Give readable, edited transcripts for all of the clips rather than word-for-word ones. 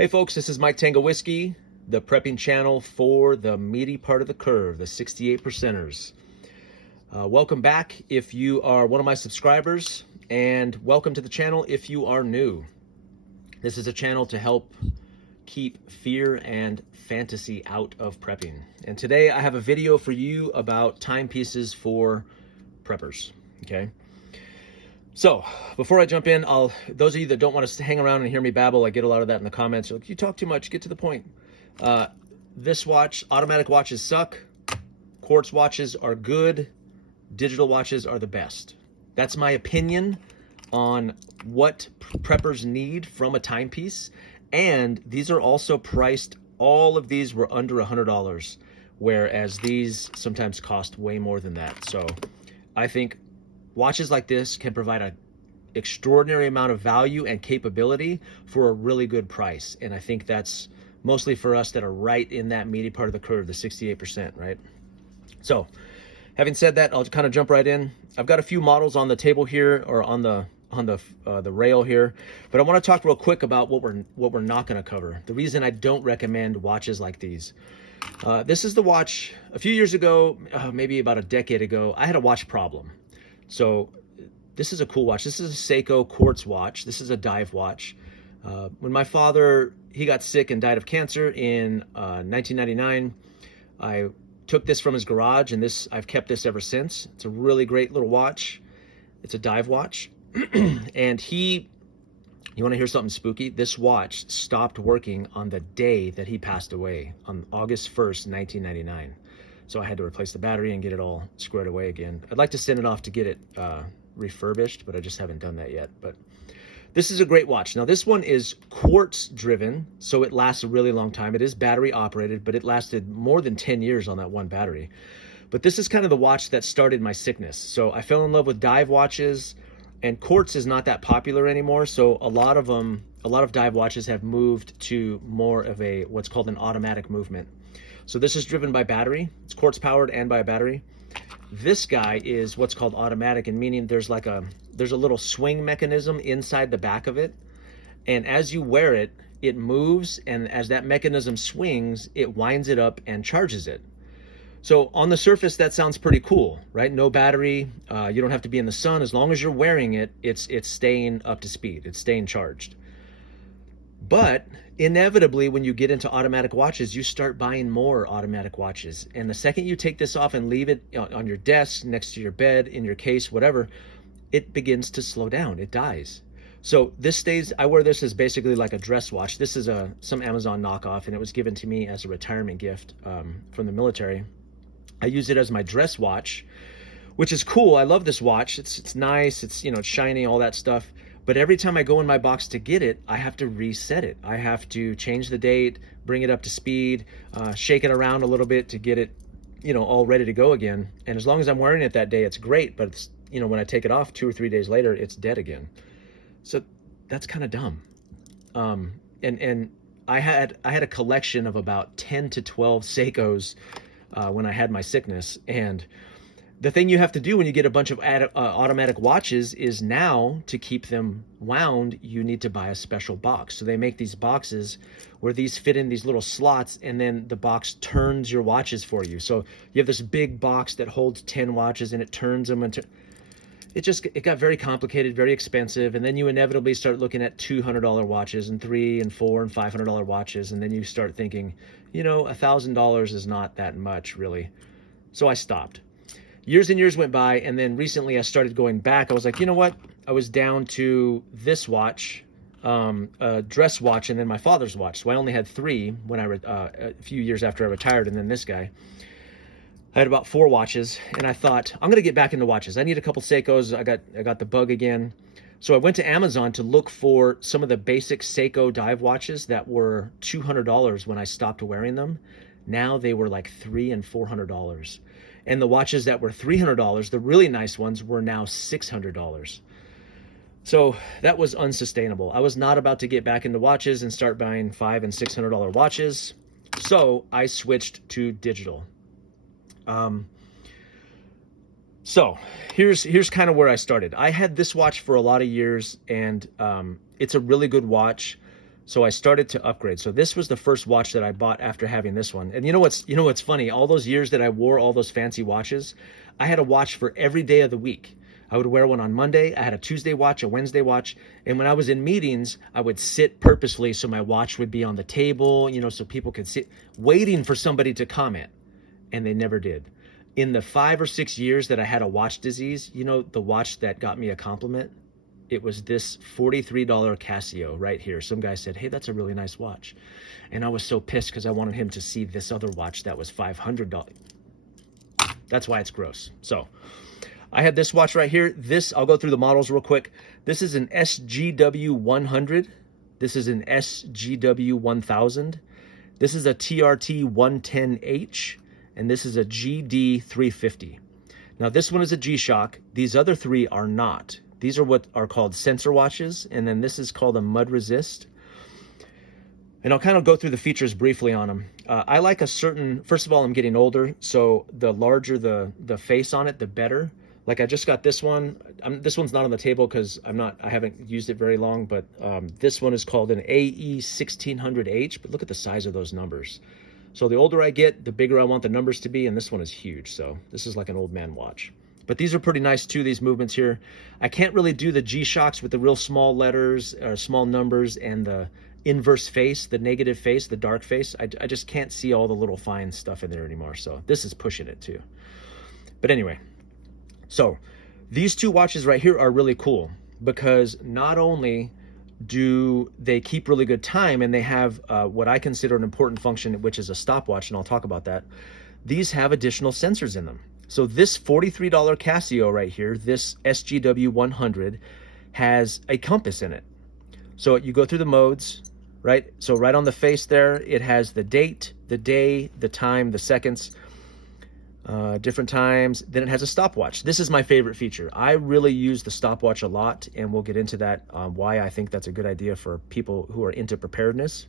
Hey folks, this is Mike Tango Whiskey, the prepping channel for the meaty part of the curve, the 68 percenters. Welcome back if you are one of my subscribers, and welcome to the channel if you are new. This is a channel to help keep fear and fantasy out of prepping. And today I have a video for you about timepieces for preppers, okay? So before I jump in, those of you that don't want to hang around and hear me babble, I get a lot of that in the comments. Like, you talk too much, get to the point. This watch, automatic watches suck. Quartz watches are good. Digital watches are the best. That's my opinion on what preppers need from a timepiece. And these are also priced, all of these were under $100, whereas these sometimes cost way more than that. So I think watches like this can provide an extraordinary amount of value and capability for a really good price. And I think that's mostly for us that are right in that meaty part of the curve, the 68%, right? So having said that, I'll kind of jump right in. I've got a few models on the table here, or on the rail here, but I want to talk real quick about what we're not going to cover. The reason I don't recommend watches like these. This is the watch a few years ago, maybe about a decade ago. I had a watch problem. So this is a cool watch. This is a Seiko quartz watch. This is a dive watch. When my father, he got sick and died of cancer in 1999, I took this from his garage, and I've kept this ever since. It's a really great little watch. It's a dive watch. And you want to hear something spooky? This watch stopped working on the day that he passed away, on August 1st, 1999. So I had to replace the battery and get it all squared away again. I'd like to send it off to get it refurbished, but I just haven't done that yet. But this is a great watch. Now this one is quartz driven, so it lasts a really long time. It is battery operated, but it lasted more than 10 years on that one battery. But this is kind of the watch that started my sickness. So I fell in love with dive watches, and quartz is not that popular anymore. So a lot of dive watches have moved to more of what's called an automatic movement. So this is driven by battery. It's quartz powered and by a battery. This guy is what's called automatic, and meaning there's a little swing mechanism inside the back of it. And as you wear it, it moves, and as that mechanism swings, it winds it up and charges it. So on the surface, that sounds pretty cool, right? No battery, you don't have to be in the sun. As long as you're wearing it, it's staying up to speed. It's staying charged. But inevitably, when you get into automatic watches, you start buying more automatic watches. And the second you take this off and leave it on your desk, next to your bed, in your case, whatever, it begins to slow down. It dies. So this stays, I wear this as basically like a dress watch. This is some Amazon knockoff, and it was given to me as a retirement gift from the military. I use it as my dress watch, which is cool. I love this watch. It's nice. It's shiny, all that stuff. But every time I go in my box to get it, I have to reset it. I have to change the date, bring it up to speed, shake it around a little bit to get it, all ready to go again. And as long as I'm wearing it that day, it's great. But it's, when I take it off 2 or 3 days later, it's dead again. So that's kind of dumb. And I had a collection of about 10 to 12 Seikos when I had my sickness. And the thing you have to do when you get a bunch of automatic watches is, now to keep them wound, you need to buy a special box. So they make these boxes where these fit in these little slots, and then the box turns your watches for you. So you have this big box that holds 10 watches, and it turns them into... It got very complicated, very expensive. And then you inevitably start looking at $200 watches and $300 and $400 and $500 watches. And then you start thinking, $1,000 is not that much, really. So I stopped. Years and years went by, and then recently I started going back. I was like, you know what? I was down to this watch, a dress watch, and then my father's watch. So I only had 3 when a few years after I retired, and then this guy. I had about 4 watches, and I thought, I'm gonna get back into watches. I need a couple Seikos. I got the bug again. So I went to Amazon to look for some of the basic Seiko dive watches that were $200 when I stopped wearing them. Now they were like $300 and $400. And the watches that were $300, the really nice ones, were now $600. So that was unsustainable. I was not about to get back into watches and start buying $500 and $600 watches. So I switched to digital. So here's kind of where I started. I had this watch for a lot of years, and it's a really good watch. So I started to upgrade. So this was the first watch that I bought after having this one. And you know what's funny? All those years that I wore all those fancy watches, I had a watch for every day of the week. I would wear one on Monday. I had a Tuesday watch, a Wednesday watch. And when I was in meetings, I would sit purposely so my watch would be on the table, so people could sit waiting for somebody to comment. And they never did. In the 5 or 6 years that I had a watch disease, the watch that got me a compliment, it was this $43 Casio right here. Some guy said, hey, that's a really nice watch. And I was so pissed because I wanted him to see this other watch that was $500. That's why it's gross. So I had this watch right here. I'll go through the models real quick. This is an SGW 100. This is an SGW 1000. This is a TRT 110H. And this is a GD 350. Now this one is a G-Shock. These other three are not. These are what are called sensor watches, and then this is called a mud resist. And I'll kind of go through the features briefly on them. I like first of all, I'm getting older, so the larger the face on it, the better. Like I just got this one. This one's not on the table because I haven't used it very long, but this one is called an AE 1600H, but look at the size of those numbers. So the older I get, the bigger I want the numbers to be, and this one is huge, so this is like an old man watch. But these are pretty nice too, these movements here. I can't really do the G-Shocks with the real small letters or small numbers and the inverse face, the negative face, the dark face. I just can't see all the little fine stuff in there anymore. So this is pushing it too. But anyway, so these two watches right here are really cool because not only do they keep really good time and they have what I consider an important function, which is a stopwatch, and I'll talk about that. These have additional sensors in them. So this $43 Casio right here, this SGW 100, has a compass in it. So you go through the modes, right? So right on the face there, it has the date, the day, the time, the seconds, different times. Then it has a stopwatch. This is my favorite feature. I really use the stopwatch a lot, and we'll get into that, why I think that's a good idea for people who are into preparedness.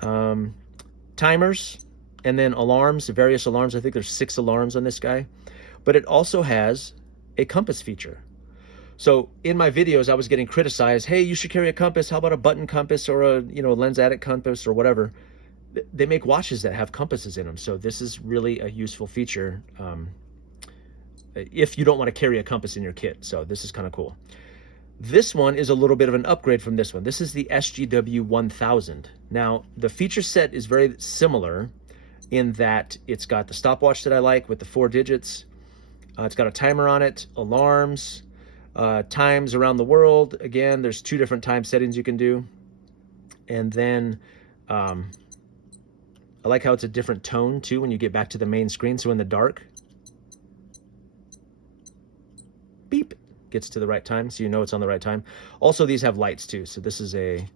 Timers, and then alarms, various alarms. I think there's 6 alarms on this guy. But it also has a compass feature. So in my videos, I was getting criticized, hey, you should carry a compass. How about a button compass or a lens addict compass or whatever? They make watches that have compasses in them. So this is really a useful feature if you don't want to carry a compass in your kit. So this is kind of cool. This one is a little bit of an upgrade from this one. This is the SGW 1000. Now, the feature set is very similar in that it's got the stopwatch that I like with the 4 digits. It's got a timer on it, alarms, times around the world. Again, there's 2 different time settings you can do. And then I like how it's a different tone too when you get back to the main screen. So in the dark, beep, gets to the right time, so you know it's on the right time. Also, these have lights too. So this is a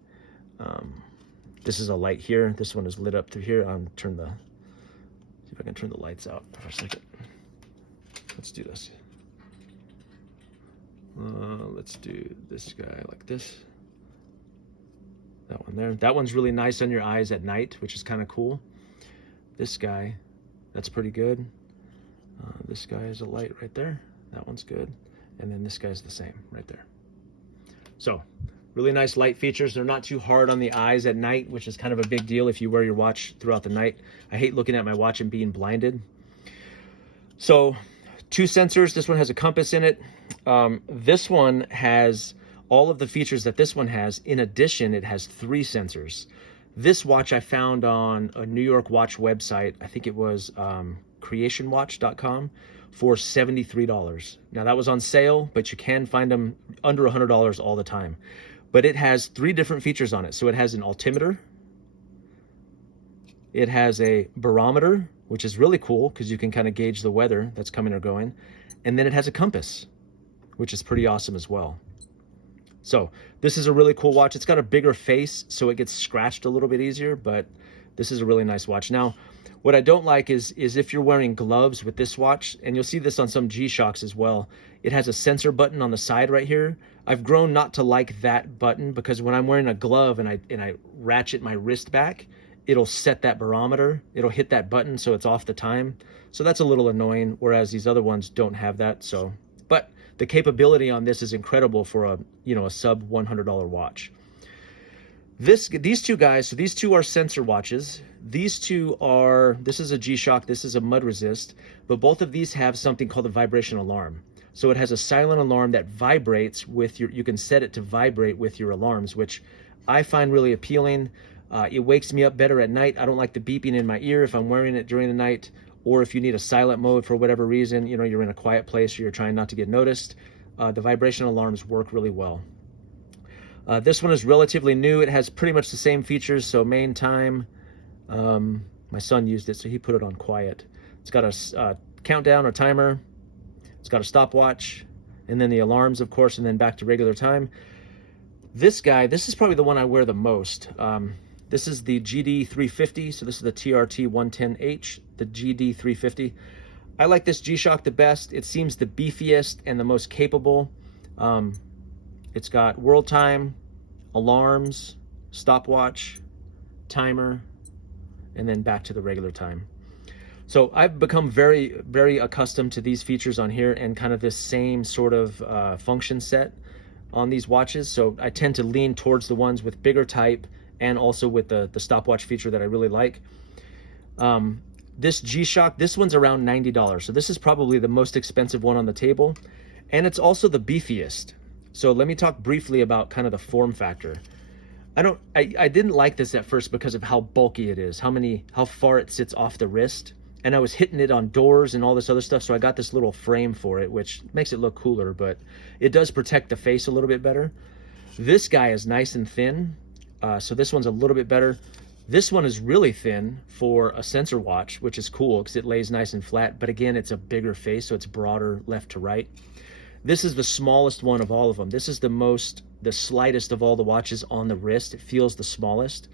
light here. This one is lit up through here. See if I can turn the lights out for a second. Let's do this. Let's do this guy like this. That one there. That one's really nice on your eyes at night, which is kind of cool. This guy, that's pretty good. This guy is a light right there. That one's good. And then this guy's the same right there. So really nice light features. They're not too hard on the eyes at night, which is kind of a big deal if you wear your watch throughout the night. I hate looking at my watch and being blinded. So 2 sensors. This one has a compass in it. This one has all of the features that this one has. In addition, it has 3 sensors. This watch I found on a New York watch website. I think it was creationwatch.com for $73. Now that was on sale, but you can find them under $100 all the time. But it has 3 different features on it. So it has an altimeter. It has a barometer, which is really cool because you can kind of gauge the weather that's coming or going. And then it has a compass, which is pretty awesome as well. So this is a really cool watch. It's got a bigger face, so it gets scratched a little bit easier, but this is a really nice watch. Now, what I don't like is if you're wearing gloves with this watch, and you'll see this on some G-Shocks as well, it has a sensor button on the side right here. I've grown not to like that button because when I'm wearing a glove and I ratchet my wrist back, it'll set that barometer. It'll hit that button so it's off the time. So that's a little annoying, whereas these other ones don't have that. So, but the capability on this is incredible for a sub $100 watch. These two guys, so these two are sensor watches. These two are, this is a G-Shock, this is a mud resist, but both of these have something called a vibration alarm. So it has a silent alarm that vibrates with you can set it to vibrate with your alarms, which I find really appealing. It wakes me up better at night. I don't like the beeping in my ear if I'm wearing it during the night, or if you need a silent mode for whatever reason, you're in a quiet place or you're trying not to get noticed. The vibration alarms work really well. This one is relatively new. It has pretty much the same features. So main time, my son used it, so he put it on quiet. It's got a countdown or timer. It's got a stopwatch, and then the alarms, of course, and then back to regular time. This guy, this is probably the one I wear the most. This is the GD350. So this is the TRT 110H, the GD350. I like this G-Shock the best. It seems the beefiest and the most capable. It's got world time, alarms, stopwatch, timer, and then back to the regular time. So I've become very, very accustomed to these features on here and kind of this same sort of function set on these watches. So I tend to lean towards the ones with bigger type and also with the stopwatch feature that I really like. This G-Shock, this one's around $90. So this is probably the most expensive one on the table. And it's also the beefiest. So let me talk briefly about kind of the form factor. I didn't like this at first because of how bulky it is, how far it sits off the wrist. And I was hitting it on doors and all this other stuff. So I got this little frame for it, which makes it look cooler, but it does protect the face a little bit better. This guy is nice and thin. So this one's a little bit better. This one is really thin for a sensor watch, which is cool because it lays nice and flat. But again, it's a bigger face, so it's broader left to right. This is the smallest one of all of them. This is the slightest of all the watches on the wrist. It feels the smallest,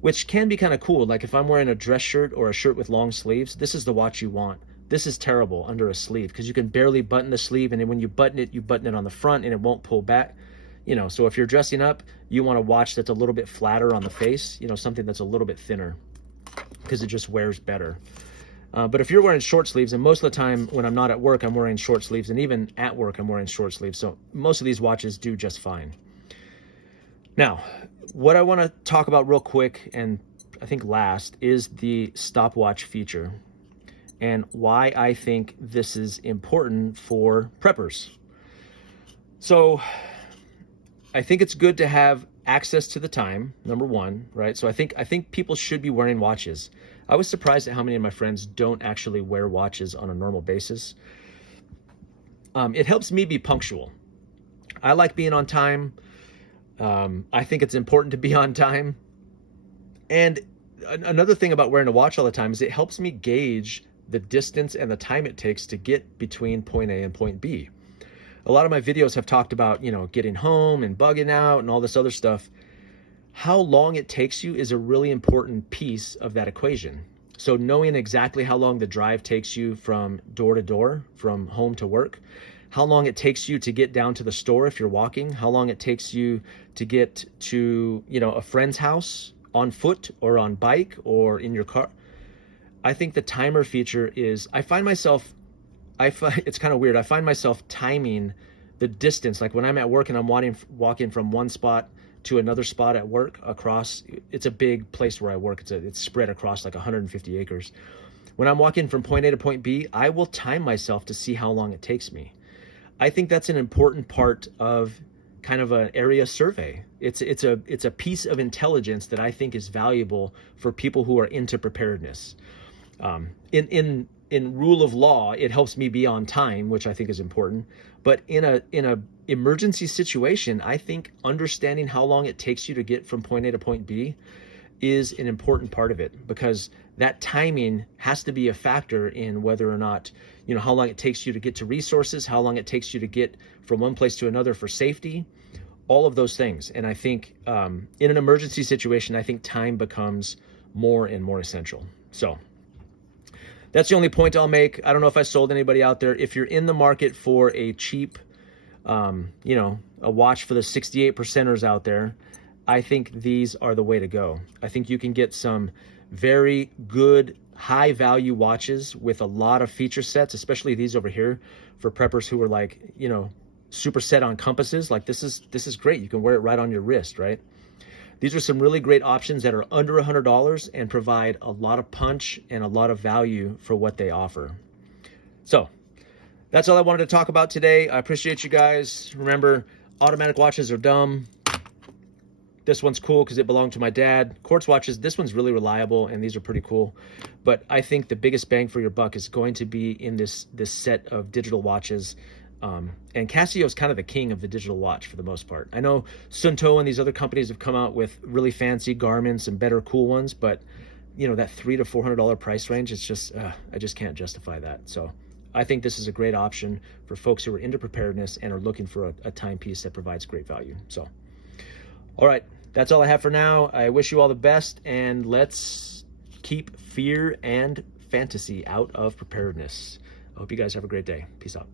which can be kind of cool. Like if I'm wearing a dress shirt or a shirt with long sleeves, this is the watch you want. This is terrible under a sleeve because you can barely button the sleeve, and then when you button it on the front and it won't pull back. So if you're dressing up, you want a watch that's a little bit flatter on the face, something that's a little bit thinner because it just wears better. But if you're wearing short sleeves, and most of the time when I'm not at work, I'm wearing short sleeves, and even at work, I'm wearing short sleeves. So most of these watches do just fine. Now, what I want to talk about real quick, and I think last, is the stopwatch feature and why I think this is important for preppers. So I think it's good to have access to the time, number one, right? So I think people should be wearing watches. I was surprised at how many of my friends don't actually wear watches on a normal basis. It helps me be punctual. I like being on time. I think it's important to be on time. And another thing about wearing a watch all the time is it helps me gauge the distance and the time it takes to get between point A and point B. A lot of my videos have talked about, getting home and bugging out and all this other stuff. How long it takes you is a really important piece of that equation. So knowing exactly how long the drive takes you from door to door, from home to work, how long it takes you to get down to the store if you're walking, how long it takes you to get to, a friend's house on foot or on bike or in your car. I think the timer feature is, it's kind of weird. I find myself timing the distance. Like when I'm at work and I'm walking from one spot to another spot at work across, it's a big place where I work. It's spread across like 150 acres. When I'm walking from point A to point B, I will time myself to see how long it takes me. I think that's an important part of kind of an area survey. It's a piece of intelligence that I think is valuable for people who are into preparedness. In rule of law, it helps me be on time, which I think is important. But in a emergency situation, I think understanding how long it takes you to get from point A to point B is an important part of it, because that timing has to be a factor in whether or not, how long it takes you to get to resources, how long it takes you to get from one place to another for safety, all of those things. And I think in an emergency situation, I think time becomes more and more essential. So that's the only point I'll make. I don't know if I sold anybody out there. If you're in the market for a cheap, a watch for the 68%ers out there, I think these are the way to go. I think you can get some very good, high value watches with a lot of feature sets, especially these over here for preppers who are like, super set on compasses. Like this is great. You can wear it right on your wrist, right? These are some really great options that are under $100 and provide a lot of punch and a lot of value for what they offer. So that's all I wanted to talk about today. I appreciate you guys. Remember, automatic watches are dumb. This one's cool because it belonged to my dad. Quartz watches, this one's really reliable and these are pretty cool. But I think the biggest bang for your buck is going to be in this set of digital watches. And Casio is kind of the king of the digital watch for the most part. I know Sunto and these other companies have come out with really fancy Garmins and better cool ones, but you know, that $300 to $400 price range, it's just, I just can't justify that. So I think this is a great option for folks who are into preparedness and are looking for a timepiece that provides great value. So, all right, that's all I have for now. I wish you all the best, and let's keep fear and fantasy out of preparedness. I hope you guys have a great day. Peace out.